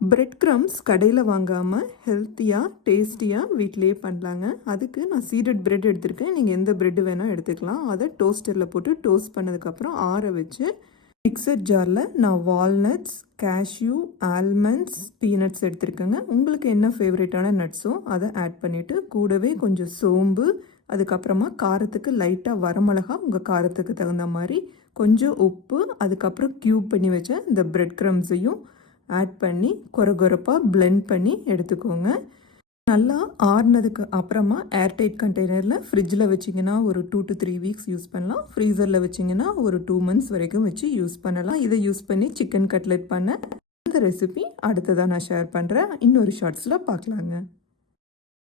Bread crumbs கடையில் வாங்காமல் ஹெல்த்தியாக டேஸ்டியாக வீட்டிலேயே பண்ணலாங்க. அதுக்கு நான் சீடட் பிரெட் எடுத்திருக்கேன். நீங்கள் எந்த பிரெட்டு வேணால் எடுத்துக்கலாம். அதை டோஸ்டரில் போட்டு டோஸ்ட் பண்ணதுக்கப்புறம் ஆற வச்சு மிக்சர் ஜாரில் நான் வால்நட்ஸ், கேஷ்யூ, ஆல்மண்ட்ஸ், பீனட்ஸ் எடுத்துருக்கேங்க. உங்களுக்கு என்ன ஃபேவரட்டான நட்ஸோ அதை ஆட் பண்ணிவிட்டு கூடவே கொஞ்சம் சோம்பு, அதுக்கப்புறமா காரத்துக்கு லைட்டாக வரமிளகா உங்கள் காரத்துக்கு தகுந்த மாதிரி, கொஞ்சம் உப்பு, அதுக்கப்புறம் க்யூப் பண்ணி வச்ச இந்த பிரெட் க்ரம்ஸையும் ஆட் பண்ணி கொரகொரப்பாக பிளெண்ட் பண்ணி எடுத்துக்கோங்க. நல்லா ஆறுனதுக்கு அப்புறமா ஏர்டைட் கண்டெய்னரில் ஃப்ரிட்ஜில் வச்சிங்கன்னா ஒரு 2 to 3 வீக்ஸ் யூஸ் பண்ணலாம். ஃப்ரீசரில் வச்சிங்கன்னா ஒரு 2 months வரைக்கும் வச்சு யூஸ் பண்ணலாம். இதை யூஸ் பண்ணி சிக்கன் கட்லெட் பண்ண இந்த ரெசிபி அடுத்ததாக நான் ஷேர் பண்ணுறேன். இன்னொரு ஷார்ட்ஸில் பார்க்கலாங்க.